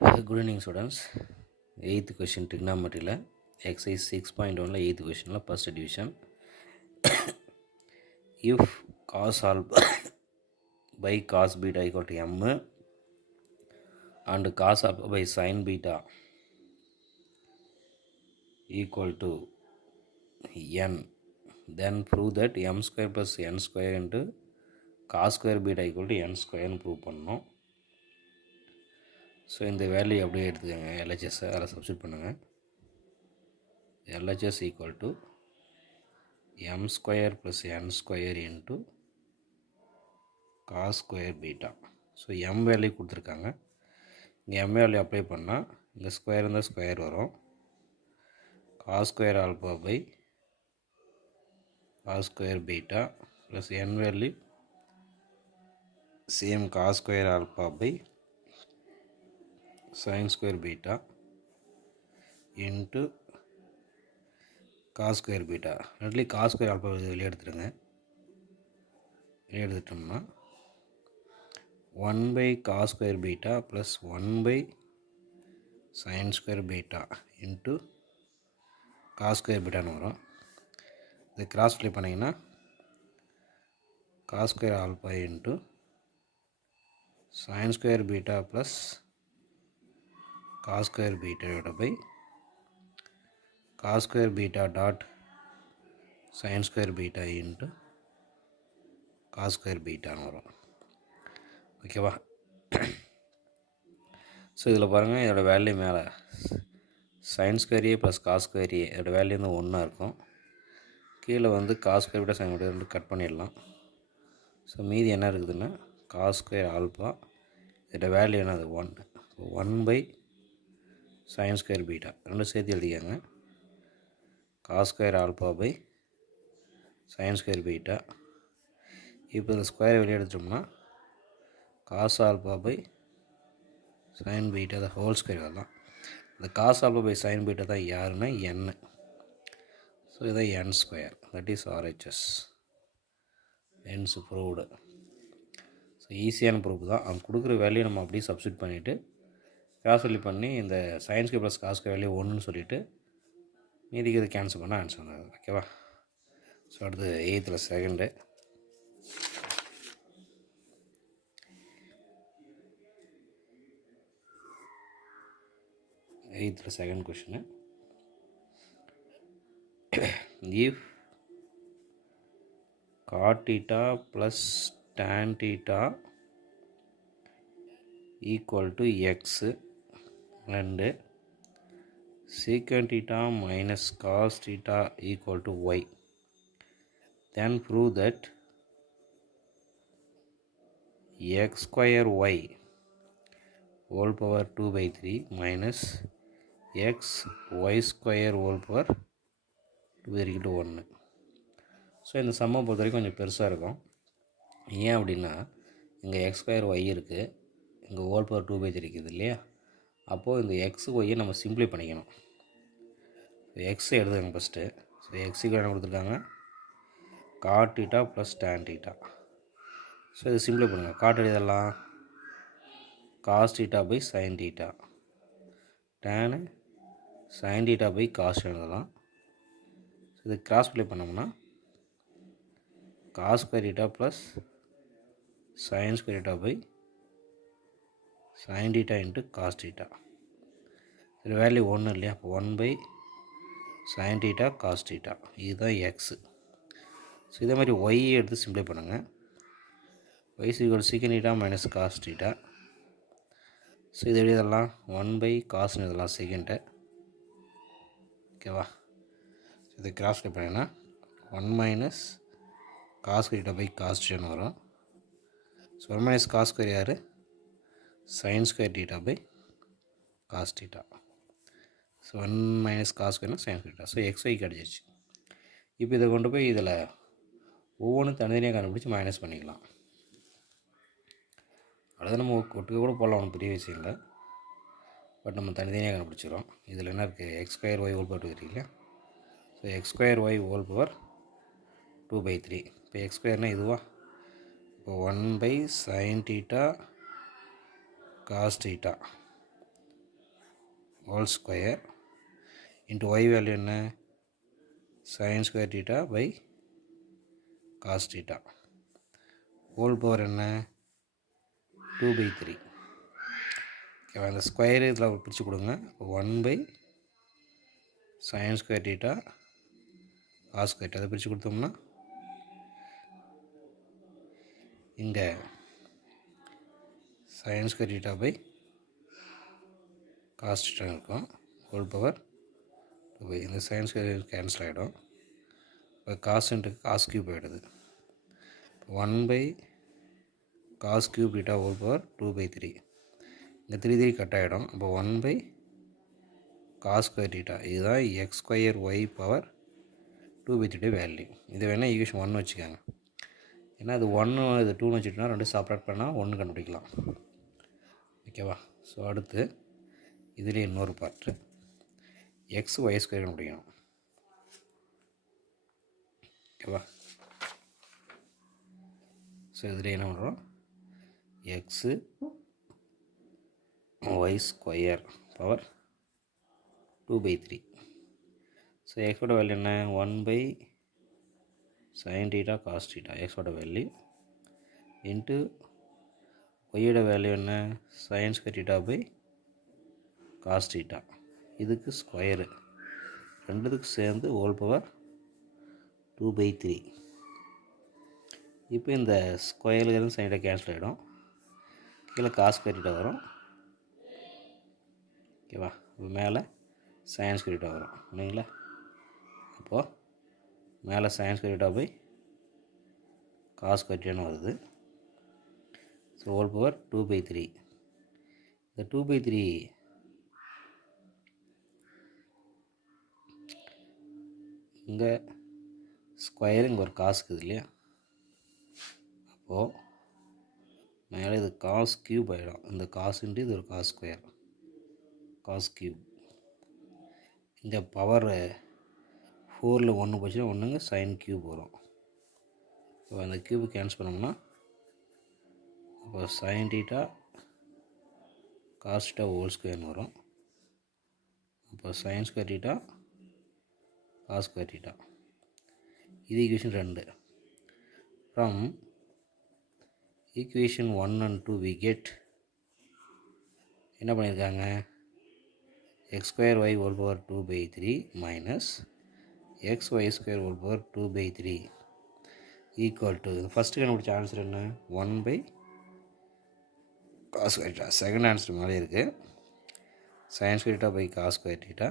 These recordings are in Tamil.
Good evening students. 8th question trigonometry exercise 6.1 8th question first division. If cos alpha by cos beta equal to m and cos alpha by sin beta equal to n, then prove that m square plus n square into cos square beta equal to n square prove பண்ணணும். ஸோ இந்த வேல்யூ அப்படியே எடுத்துக்கோங்க, எல்ஹெச்எஸ்ஸை அதில் சப்ஸ்டியூட் பண்ணுங்கள். LHS equal to m square plus n square into cos square beta. So m value கொடுத்துருக்காங்க. இங்கே m வேல்யூ அப்ளை பண்ணால் இந்த ஸ்கொயர் இருந்தால் ஸ்கொயர் வரும். cos square alpha by cos square beta plus n value same cos square alpha by sin square beta into cos square beta. ரெண்டுலேயும் cos square alpha வெளியே எடுத்துருங்க. வெளியே எடுத்துட்டோம்னா 1 by cos square beta plus 1 by sin square beta into cos square beta வரும். இது கிராஸ் ஃபிளை பண்ணிங்கன்னா cos square alpha into sin square beta plus cos square beta divided by cos square beta dot sin square beta into cos square beta வரும். ஓகேவா? ஸோ இதில் பாருங்கள், இதோட வேல்யூ மேலே sin square a plus cos square a இதோட வேல்யூ வந்து 1 இருக்கும். கீழே வந்து cos square beta sin beta ரெண்டு கட் பண்ணிடலாம். ஸோ மீதி என்ன இருக்குதுன்னா cos square alpha இதோட வேல்யூ என்னது 1. 1 by sin square beta ரெண்டும் சேர்த்து எழுதிக்கங்க. cos square alpha by sin square beta. இப்போ இந்த ஸ்கொயர் வெளியே எடுத்துட்டோம்னா cos alpha by sin beta the whole square வரலாம். இந்த cos alpha by sin beta தான் யாருன்னா n. ஸோ இதான் n square, that is RHS. hence proved. So ஈஸியான ப்ரூஃப் தான். அவங்க கொடுக்குற வேல்யூ நம்ம அப்படியே சப்ஸ்டியூட் பண்ணிவிட்டு கிராஸ் வேல்யூ பண்ணி இந்த sin square plus cos square value 1ன்னு சொல்லிவிட்டு மீதிக்கு இது கேன்சல் பண்ணால் ஆன்சர் வந்தது. ஓகேவா? ஸோ அடுத்து 8th second. 8th second question. if cot theta plus tan theta equal to x and secant theta minus cos theta equal to y, then prove that x square y whole power 2 by 3 minus x y square whole power 2 equal to 1. So இந்த சம்மை பொறுத்த வரைக்கும் கொஞ்சம் பெருசாக இருக்கும். ஏன் அப்படின்னா இங்கே எக்ஸ் ஸ்கொயர் ஒய் இருக்குது, இங்கே ஹோல் பவர் 2 by 3 இருக்குது இல்லையா? அப்போது இந்த எக்ஸ் ஒய்யை நம்ம சிம்பிளை பண்ணிக்கணும். எக்ஸ் எடுத்துக்கங்க ஃபஸ்ட்டு. ஸோ எக்ஸுக்கு என்ன கொடுத்துருக்காங்க? Cot theta plus tan theta. So இது சிம்பிளை பண்ணுங்கள். காட் எழுதலாம் cos theta by sine theta, tan sine theta by cos எழுதலாம். ஸோ இது கிராஸ் ப்ளே பண்ணோம்னா cos square theta plus sin square theta by sin theta into cos theta. இது வேல்யூ 1 இல்லையா? அப்போ 1 by sin theta cos theta இதுதான் எக்ஸு. ஸோ இதே மாதிரி ஒய் எடுத்து சிம்ப்ளை பண்ணுங்கள். y is equal to secant theta minus cos theta. So இது எழுதலாம் 1 by cosன்னு எழுதலாம் செகண்ட்டை. ஓகேவா? இது கிராஸ் ப்ளே பண்ணிங்கன்னா 1 minus cos theta by cos theta வரும். ஸோ 1 minus cos square யார்? sin square theta by cos theta. So 1 minus cos square sin square theta. So xy கிடச்சிருச்சு. இப்போ இதை கொண்டு போய் இதில் ஒவ்வொன்றும் தனித்தனியாக கண்டுபிடிச்சி மைனஸ் பண்ணிக்கலாம். அதாவது நம்ம ஒட்டுக்க கூட போடலாம், ஒன்றும் பெரிய விஷயம் இல்லை. பட் நம்ம தனித்தனியாக கண்டுபிடிச்சிக்கிறோம். இதில் என்ன இருக்குது? X square y whole power 2 இருக்குது இல்லையா? So x square y whole power 2 by 3. இப்போ எக்ஸ் ஸ்கொயர்னால் இதுவா? இப்போ 1 by sin theta cos theta whole square into Y value என்ன sine square theta by cos theta whole power என்ன 2/3. ஓகேவா, இந்த ஸ்கொயர் இதில் பிரித்து கொடுங்க. 1 sine square theta cos square theta அதை பிரித்து கொடுத்தோம்னா இங்கே sine square theta by cos theta இருக்கும். ஹோல் பவர் 2 இந்த சைன் ஸ்கொயர் கேன்சல் ஆகிடும். இப்போ காஸ் இன்ட்டு காஸ் கியூப் ஆகிடுது. 1 cos cube theta whole power 2/3. இங்கே 3 கட் ஆகிடும். அப்போ 1 காஸ் ஸ்கொயர் டீட்டா இதுதான் x square y power 2/3 value. இது வேணால் ஈக்குவேஷன் 1 வச்சுக்கோங்க. ஏன்னா அது 1 இது 2ன்னு வச்சுட்டோம்னா ரெண்டு செப்பரேட் பண்ணால் 1 கண்டுபிடிக்கலாம். ஓகேவா. ஸோ அடுத்து இதுலேயே இன்னொரு பார்ட்டு எக்ஸ் ஒய் ஸ்கொயர் கண்டுபிடிக்கணும். ஓகேவா. ஸோ இதில் என்ன பண்ணுறோம் x y square power 2/3. So எக்ஸோட வேல்யூ என்ன 1 சைன் டீட்டா காஸ் டீட்டா எக்ஸோட வேல்யூ இன்ட்டு ஒய்யோட வேல்யூ என்ன sine square theta by cos theta இதுக்கு ஸ்கொயரு ரெண்டுத்துக்கு சேர்ந்து ஹோல் பவர் 2/3. இப்போ இந்த ஸ்கொயருக்கு சைடாக கேன்சல் ஆகிடும். கீழே காஸ் ஸ்கொயர் டீட்டா வரும். ஓகேவா. இப்போ மேலே சைன் ஸ்கொயர் டீட்டா வரும் இல்லைங்களா. அப்போது மேலே sine square theta by cos square டீட்டான்னு வருது. So whole power 2/3. இந்த 2/3 இங்கே ஸ்கொயர் இங்கே ஒரு காசு இருக்குது இல்லையா. அப்போது மேலே இது காஸ் கியூப் ஆகிடும். இந்த காசுன்ட்டு இது ஒரு காஸ் ஸ்கொயர் காஸ் கியூப். இங்கே பவர் 4ல் 1 போச்சுன்னா ஒன்றுங்க சைன் கியூப் வரும். இப்போ அந்த கியூப் கேன்சல் பண்ணோம்னா அப்போ sine theta cos theta whole ஸ்கொயர்னு வரும். அப்போ sine square theta cos square theta இது equation 2. From equation 1 and 2 we get என்ன பண்ணியிருக்காங்க x square y whole power 2/3 minus x y square whole power 2/3 equal to first கண்டுபிடிச்ச ஆன்சர் என்ன 1 cos square theta. Second answer மேலே இருக்குது sine square theta by cos square theta.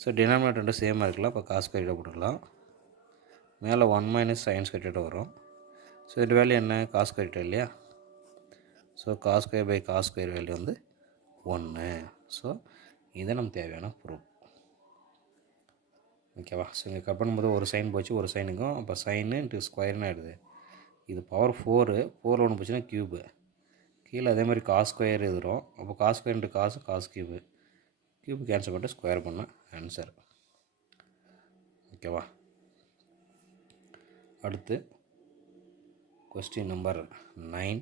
So denominator ரெண்டும் சேமாக இருக்கலாம். இப்போ காஸ் ஸ்கொயர் டீட்டா போட்டுக்கலாம். மேலே 1 மைனஸ் சைன் ஸ்கொயர் டீட்டா வரும். ஸோ இந்த வேல்யூ என்ன காஸ் ஸ்கொயர் டீட்டா இல்லையா. So cos square by cos square value வந்து 1. ஸோ இதை நம்ம தேவையான ப்ரூஃப். ஓகேவா. ஸோ இங்கே கட் பண்ணும்போது ஒரு சைன் போச்சு ஒரு சைனுக்கும். அப்போ சைனு இன்ட்டு ஸ்கொயர்னு ஆகிடுது. இது பவர் 4 4 ஒன்று போச்சுன்னா க்யூபு. கீழே அதே மாதிரி காஸ் ஸ்கொயர் எழுதுகிறோம். அப்போ cos square into cos cos cube cube cancel பண்ணிட்டு ஸ்கொயர் பண்ண ஆன்சர். ஓகேவா. அடுத்து question number 9.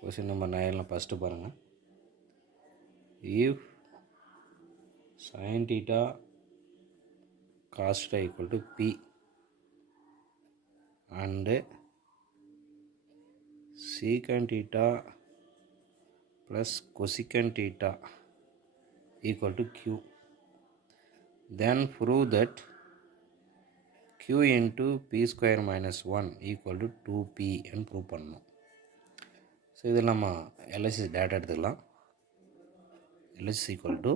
Question number 9 first பாருங்கள். If sin theta cos theta equal to P and secant theta plus cosecant theta equal to Q, then prove that Q into P square minus 1 equal to 2P and prove பண்ணணும். ஸோ இதில் நம்ம LHS டேட்டா எடுத்துக்கலாம். LHS equal to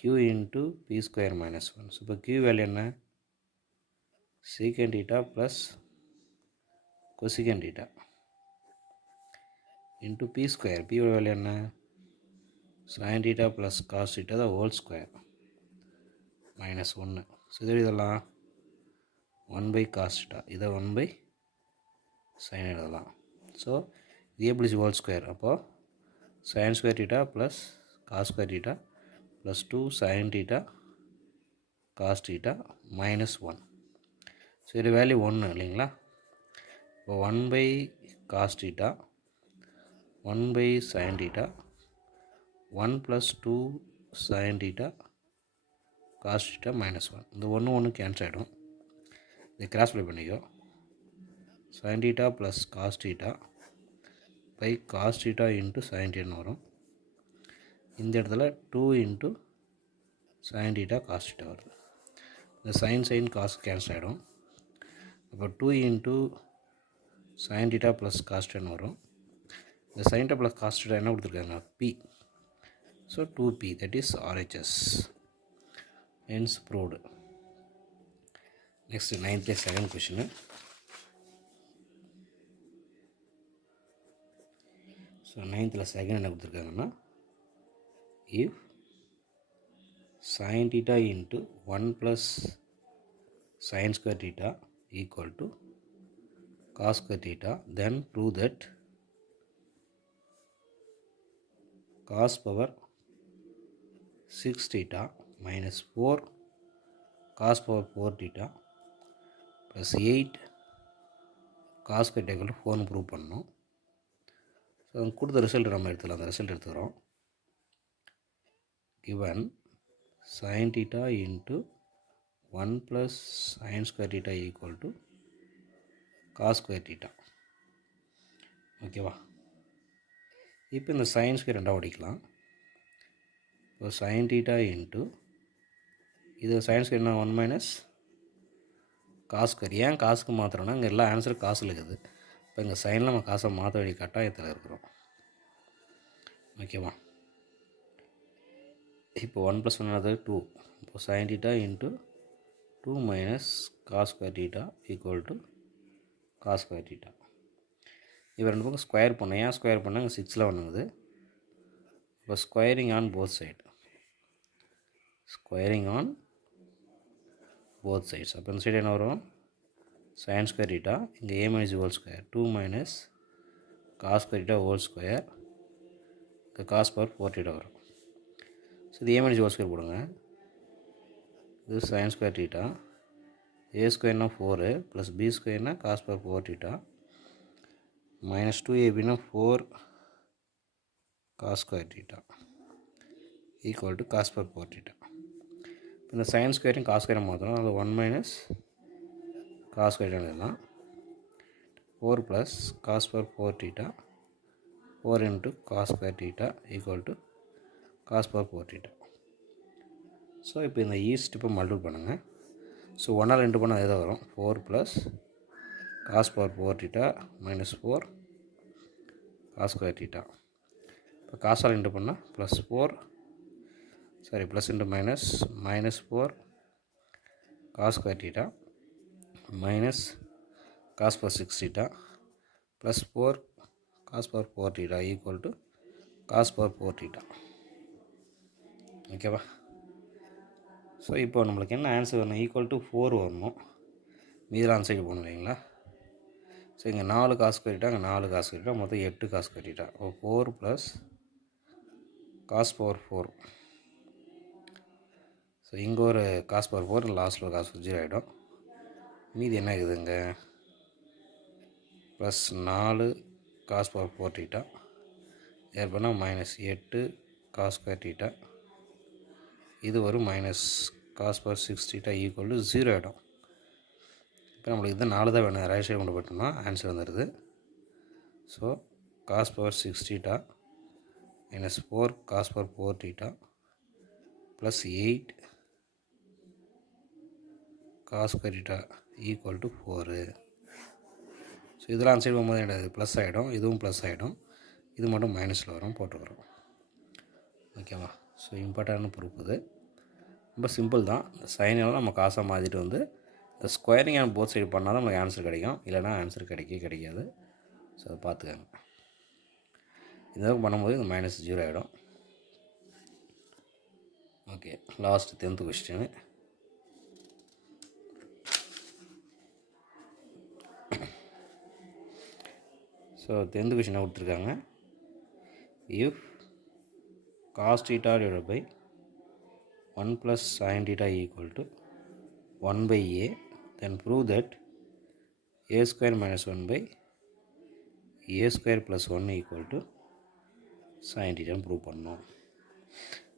Q into P square minus 1. So இப்போ Q வேல்யூ என்ன secant theta plus cosecant theta into P square. P value என்ன sin theta plus cos theta the whole square minus 1. So இதெல்லாம் 1 by cos theta இதை 1 by சைன் எழுதலாம். So a plus b whole square. அப்போது sin square theta plus cos square theta plus 2 sin theta cos theta minus 1. So இது வேல்யூ 1 இல்லைங்களா? இப்போ 1 by cos theta 1 by sin theta 1 plus 2 sin theta cos theta minus 1. இந்த 1 கேன்சல் ஆகிடும். இதை கிராஸ் ப்ளை பண்ணிக்கோ. sin theta plus cos theta by cos theta into sin theta வரும். இந்த இடத்துல 2 into sin theta cos theta வருது. இந்த sin cos கேன்சல் ஆகிடும். அப்போ 2 into sin theta plus cos theta வரும். இந்த sin theta plus cos theta என்ன கொடுத்துருக்காங்க? p. So 2p, that is RHS. Hence proved. Next 9th second question. So 9th second என்ன கொடுத்துருக்காங்கன்னா, if sin theta into 1 plus sin square theta equal to cos square theta, then prove that cos power 6 theta minus 4 cos power 4 theta plus 8 cos square theta equal to 4 prove பண்ணணும். ஸோ கொடுத்த ரிசல்ட் நம்ம எடுத்துக்கலாம். அந்த ரிசல்ட் எடுத்துக்கிறோம். given sin theta into 1 plus sin square theta equal to cos square theta. ஓகேவா? இப்போ இந்த sin square ரெண்டாக அடிக்கலாம். இப்போ sin theta into இது sin square என்ன 1 minus cos square. ஏன் காசுக்கு மாத்திரம்னா இங்கே எல்லா ஆன்சரும் காசில் இருக்குது. இப்போ இங்கே சைனில் நம்ம காசை மாற்ற வேண்டிய கட்டாயத்தில் இருக்கிறோம். ஓகேவா? இப்போ 1 + 1 அது 2. இப்போ sin theta into 2 minus cos square theta equal to cos square theta. இப்போ ரெண்டு பக்கம் ஸ்கொயர் பண்ணோம். ஏன் ஸ்கொயர் பண்ணால் இங்கே 6ல் பண்ணுங்குது. இப்போ squaring on both side. Squaring on both sides. அப்போ இந்த சைடு என்ன வரும்? sin square theta, இங்கே a minus b whole square, 2 minus cos square theta whole square, இங்கே cos power 4 theta வரும். ஸோ இது a minus b whole square போடுங்க. இது sin square theta, a ஸ்கொயர்னா 4 plus b ஸ்கொயர்னா cos power 4 theta minus 2ab 4 cos square theta equal to cos power 4 theta. இந்த sin ஸ்கொயரையும் cos ஸ்கொயரையும் மாற்றணும். அது 1 minus cos square theta எழுதலாம். 4 plus cos power 4 theta 4 into cos square theta equal to cos power 4 theta. So இப்போ இந்த ஸ்டெப்பை மல்டிபிள் பண்ணுங்கள். ஸோ 1ஆல் 2 பண்ணால் அதே தான் வரும். 4 plus cos power 4 theta minus 4 cos square theta. இப்போ காசால் 2 பண்ணால் plus into minus 4 cos square theta minus cos power 6 theta plus 4 cos power 4 theta equal to cos power 4 theta. ஓகேவா? ஸோ இப்போ நம்மளுக்கு என்ன ஆன்சர் வரணும்? ஈக்குவல் டு 4 வரணும். மீதில் ஆன்சருக்கு போகணும் இல்லைங்களா? ஸோ இங்கே 4 cos square theta, அங்கே 4 cos square theta, மொத்தம் 8 cos square theta. 4 plus cos power 4. So இங்கே ஒரு cos power 4, லாஸ்ட்டில் ஒரு cos 0 ஆகிடும். மீதி என்ன இருக்குதுங்க? ப்ளஸ் 4 cos power 4 theta ஏற்பனா மைனஸ் 8 cos square theta. இது ஒரு minus cos power 6 theta equal to 0 ஆகிடும். இப்போ நம்மளுக்கு இது 4 தான் வேணும். ரைட் சைடு கொண்டு போட்டோம்னா ஆன்சர் வந்துடுது. So cos power 6 theta minus 4 cos power 4 theta plus 8 cos square theta equal to 4. So இதெல்லாம் ஆன்சர் போகும்போது என்னது ப்ளஸ் ஆகிடும். இதுவும் ப்ளஸ் ஆகிடும். இது மட்டும் மைனஸில் வரும் போட்டுக்கிறோம். ஓகேவா? ஸோ இம்பார்ட்டன்ட் ப்ரூஃப் இது. ரொம்ப சிம்பிள் தான். இந்த சைனெல்லாம் நம்ம காசாக மாற்றிட்டு வந்து இந்த ஸ்கொயரிங் அண்ட் போத் சைடு பண்ணால் தான் நமக்கு ஆன்சர் கிடைக்கும். இல்லைனா ஆன்சர் கிடைக்காது. ஸோ அதை பார்த்துக்கோங்க. இதெல்லாம் பண்ணும்போது இந்த மைனஸ் 0 ஆகிடும். Okay, last 10th question. So 10th கொஷினை கொடுத்துருக்காங்க. If cos theta divided by 1 plus sin theta equal to 1 by a, then prove that a square minus 1 by a square plus 1 equal to sin theta prove பண்ணோம்.